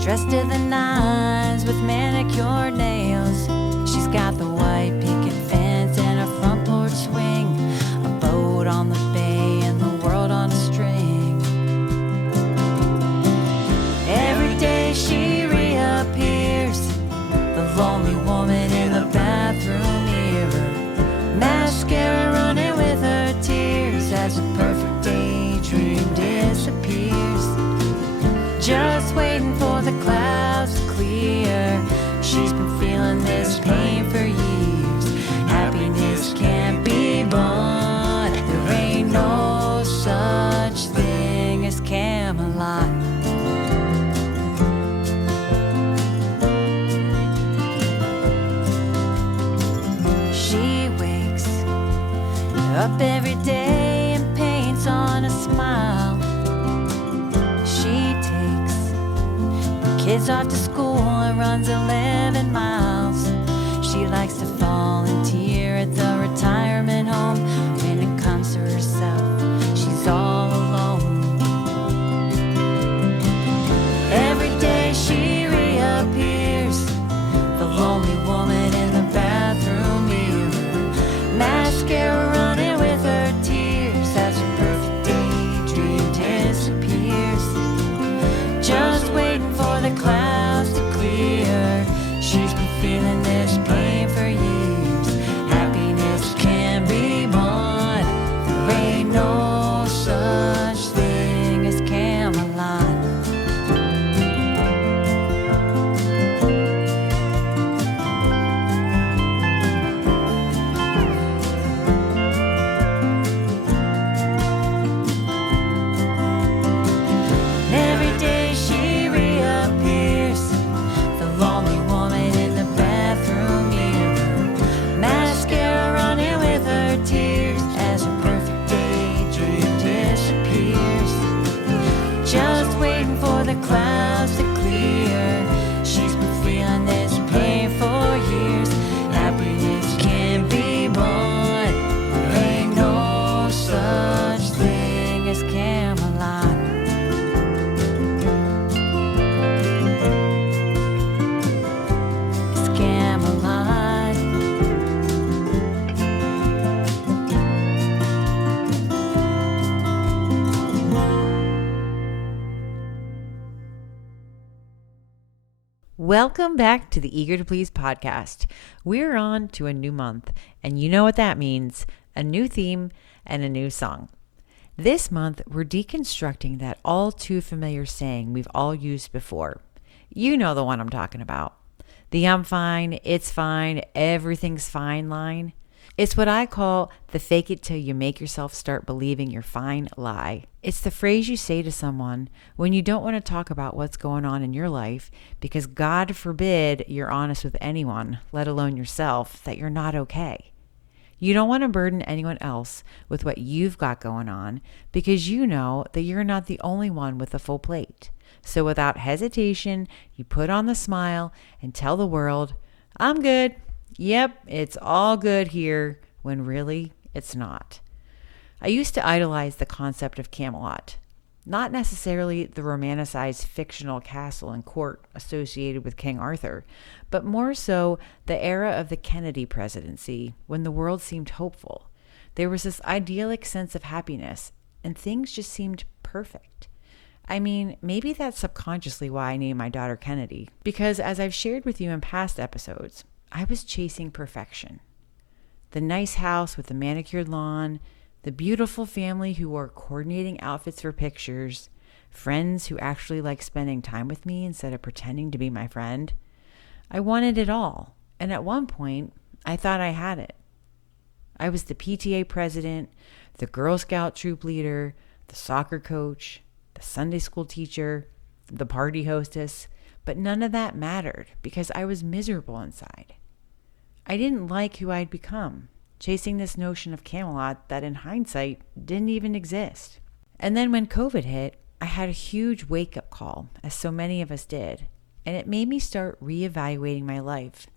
dressed to the nines with manicured nails. She's got the white picket fence and a front porch swing, a boat on the bay and the world on a string. Every day she reappears, the lonely woman in the bathroom mirror, mascara running with her tears as a perfect daydream disappears. Just waiting for the clouds to clear. She's been feeling this pain for years. Happiness can't be bought. There ain't no such thing as Camelot. She wakes up every day and paints on a smile. She takes the kids off to school and runs 11 miles. She likes to volunteer at the retirement home. When it comes to herself, she's all alone. Every day she reappears, the lonely woman in the bathroom mirror, mascara running with her tears as her perfect daydream disappears. Just waiting for the clouds to clear. She's been feeling this pain for years. Happiness can be bought. There ain't no such thing as Camelot. Every day she reappears, the lonely woman in the bathroom mirror, mascara running with her tears as her perfect daydream disappears. Just waiting for the clouds to clear. She's been feeling this pain for years. Happiness can't be bought. There ain't no such thing as Camelot. It's Camelot. Welcome back to the Eager to Please podcast. We're on to a new month, and you know what that means: a new theme and a new song. This month, we're deconstructing that all too familiar saying we've all used before. You know the one I'm talking about. The I'm fine, it's fine, everything's fine line. It's what I call the fake it till you make yourself start believing you're fine lie. It's the phrase you say to someone when you don't want to talk about what's going on in your life because God forbid you're honest with anyone, let alone yourself, that you're not okay. You don't want to burden anyone else with what you've got going on because you know that you're not the only one with a full plate. So without hesitation, you put on the smile and tell the world, I'm good. Yep, it's all good here, when really it's not. I used to idolize the concept of Camelot, not necessarily the romanticized fictional castle and court associated with King Arthur, but more so the era of the Kennedy presidency when the world seemed hopeful. There was this idyllic sense of happiness and things just seemed perfect. I mean, maybe that's subconsciously why I named my daughter Kennedy, because as I've shared with you in past episodes, I was chasing perfection. The nice house with the manicured lawn, the beautiful family who wore coordinating outfits for pictures, friends who actually liked spending time with me instead of pretending to be my friend. I wanted it all, and at one point, I thought I had it. I was the PTA president, the Girl Scout troop leader, the soccer coach, the Sunday school teacher, the party hostess, but none of that mattered because I was miserable inside. I didn't like who I'd become, chasing this notion of Camelot that in hindsight didn't even exist. And then when COVID hit, I had a huge wake-up call, as so many of us did, and it made me start reevaluating my life.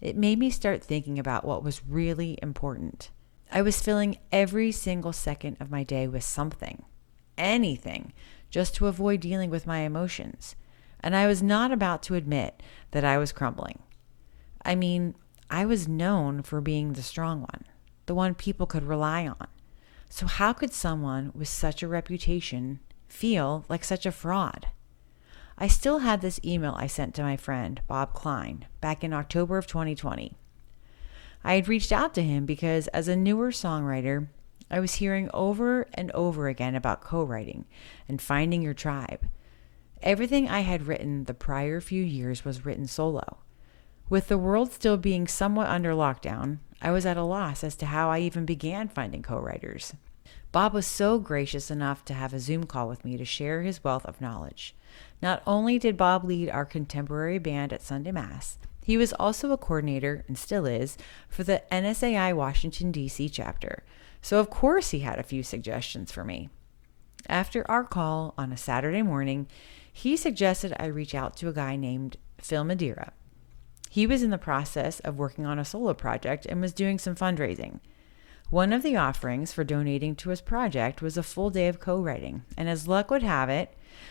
It made me start thinking about what was really important. I was filling every single second of my day with something, anything, just to avoid dealing with my emotions. and I was not about to admit that I was crumbling. I mean, I was known for being the strong one, the one people could rely on. So how could someone with such a reputation feel like such a fraud? I still had this email I sent to my friend, Bob Klein, back in October of 2020. I had reached out to him because as a newer songwriter, I was hearing over and over again about co-writing and finding your tribe. Everything I had written the prior few years was written solo. With the world still being somewhat under lockdown, I was at a loss as to how I even began finding co-writers. Bob was so gracious enough to have a Zoom call with me to share his wealth of knowledge. Not only did Bob lead our contemporary band at Sunday Mass, he was also a coordinator, and still is, for the NSAI Washington, D.C. chapter. So of course he had a few suggestions for me. After our call on a Saturday morning, he suggested I reach out to a guy named Phil Madeira. He was in the process of working on a solo project and was doing some fundraising. One of the offerings for donating to his project was a full day of co-writing, and as luck would have it,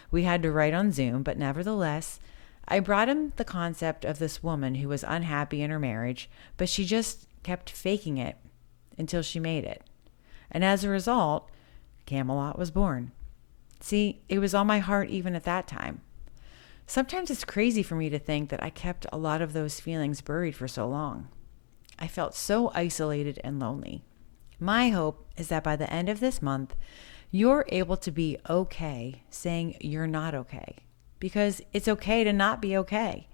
we had to write on Zoom, but nevertheless, I brought him the concept of this woman who was unhappy in her marriage, but she just kept faking it until she made it. And as a result, Camelot was born. See, it was on my heart even at that time. Sometimes it's crazy for me to think that I kept a lot of those feelings buried for so long. I felt so isolated and lonely. My hope is that by the end of this month, you're able to be okay saying you're not okay, because it's okay to not be okay.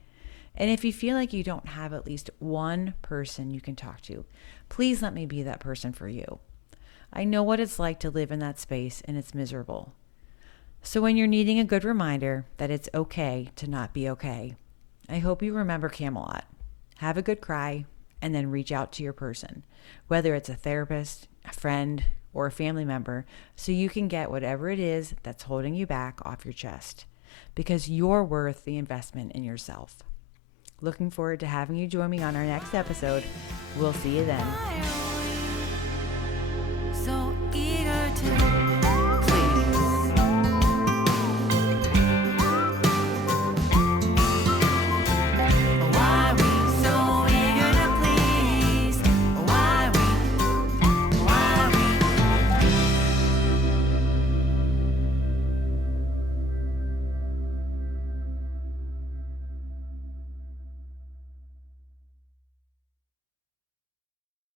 And if you feel like you don't have at least one person you can talk to, please let me be that person for you. I know what it's like to live in that space, and it's miserable. So when you're needing a good reminder that it's okay to not be okay, I hope you remember Camelot. Have a good cry, and then reach out to your person, whether it's a therapist, a friend, or a family member, so you can get whatever it is that's holding you back off your chest, because you're worth the investment in yourself. Looking forward to having you join me on our next episode. We'll see you then.